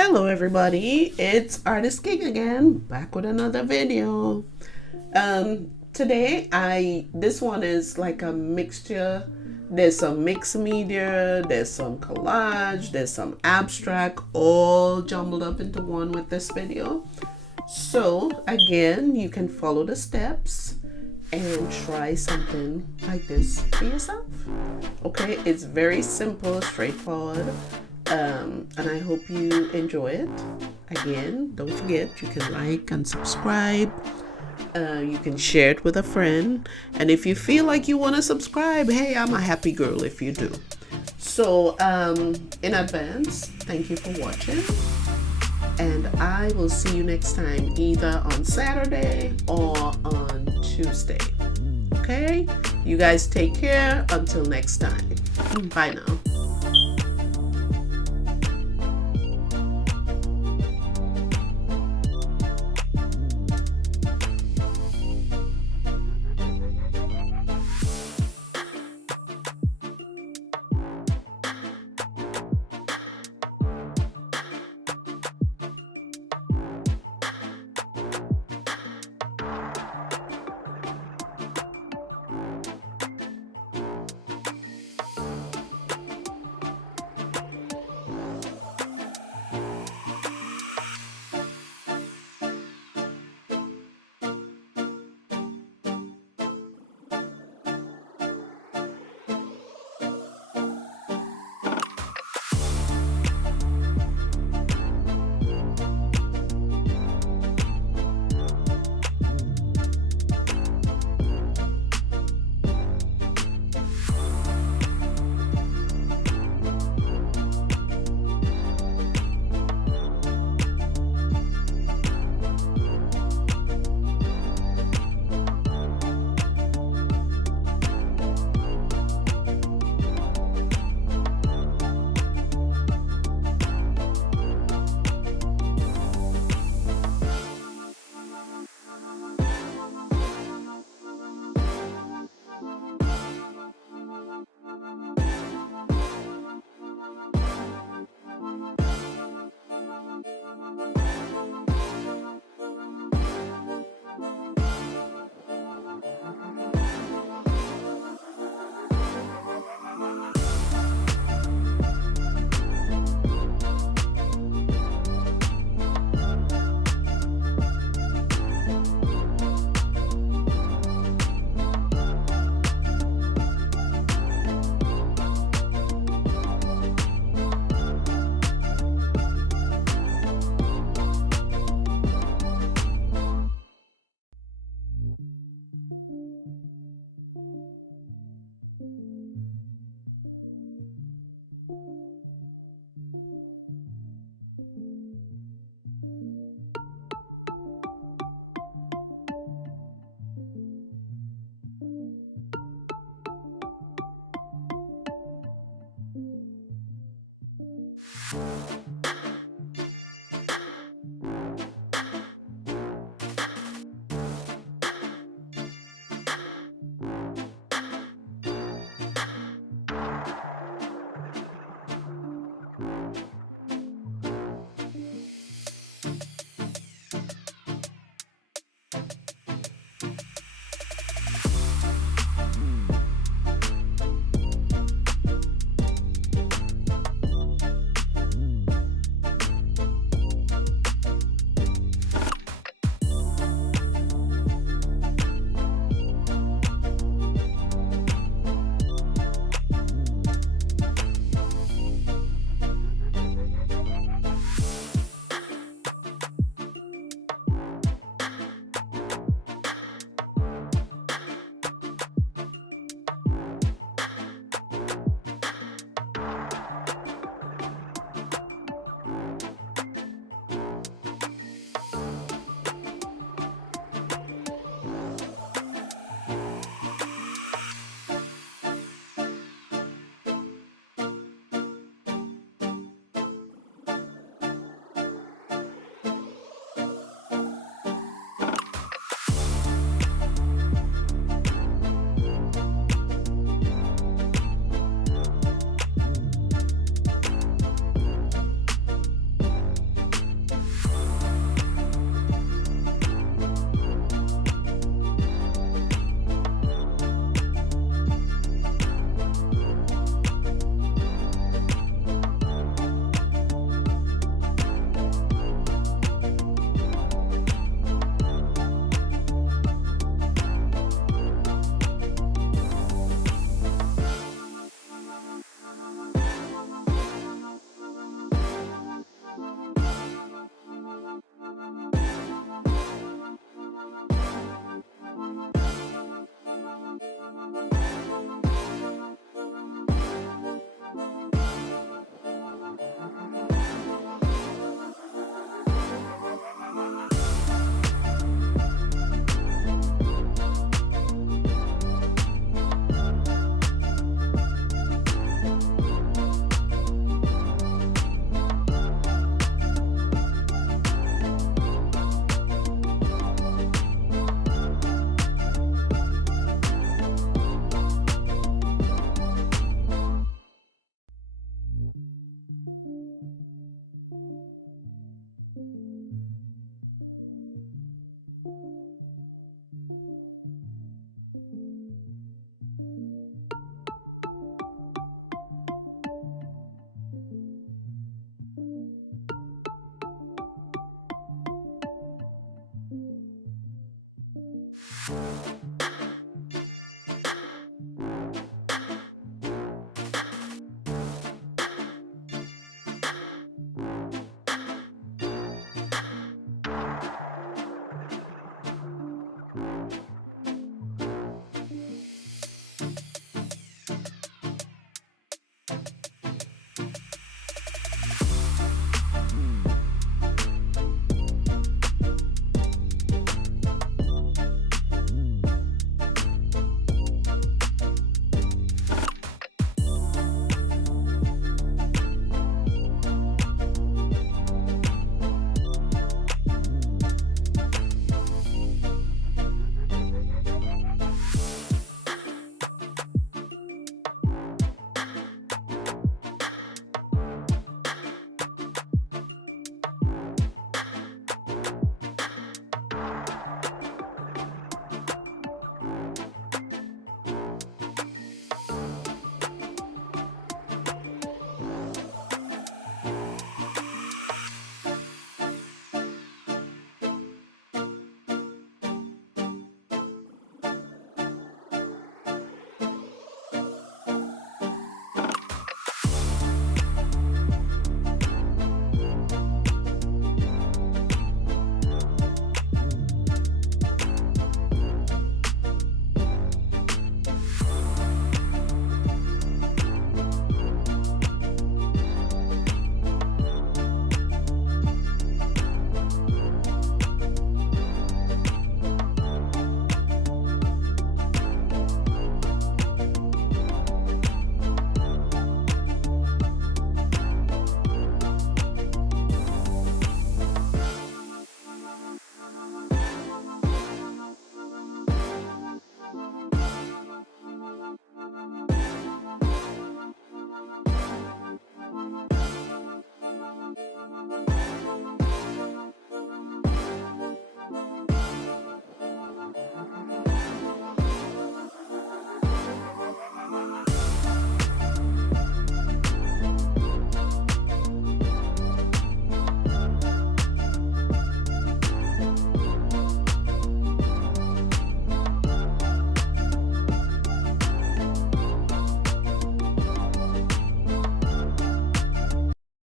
Hello everybody, it's Artist King again, back with another video. Today this one is like a mixture. There's some mixed media, there's some collage, there's some abstract, all jumbled up into one with this video. So again, you can follow the steps and try something like this for yourself. Okay, it's very simple, straightforward, and I hope you enjoy it. Again, don't forget you can like and subscribe. You can share it with a friend, and if you feel like you want to subscribe, hey, I'm a happy girl if you do. So, in advance, thank you for watching, and I will see you next time, either on Saturday or on Tuesday. Okay? You guys take care until next time. Bye now.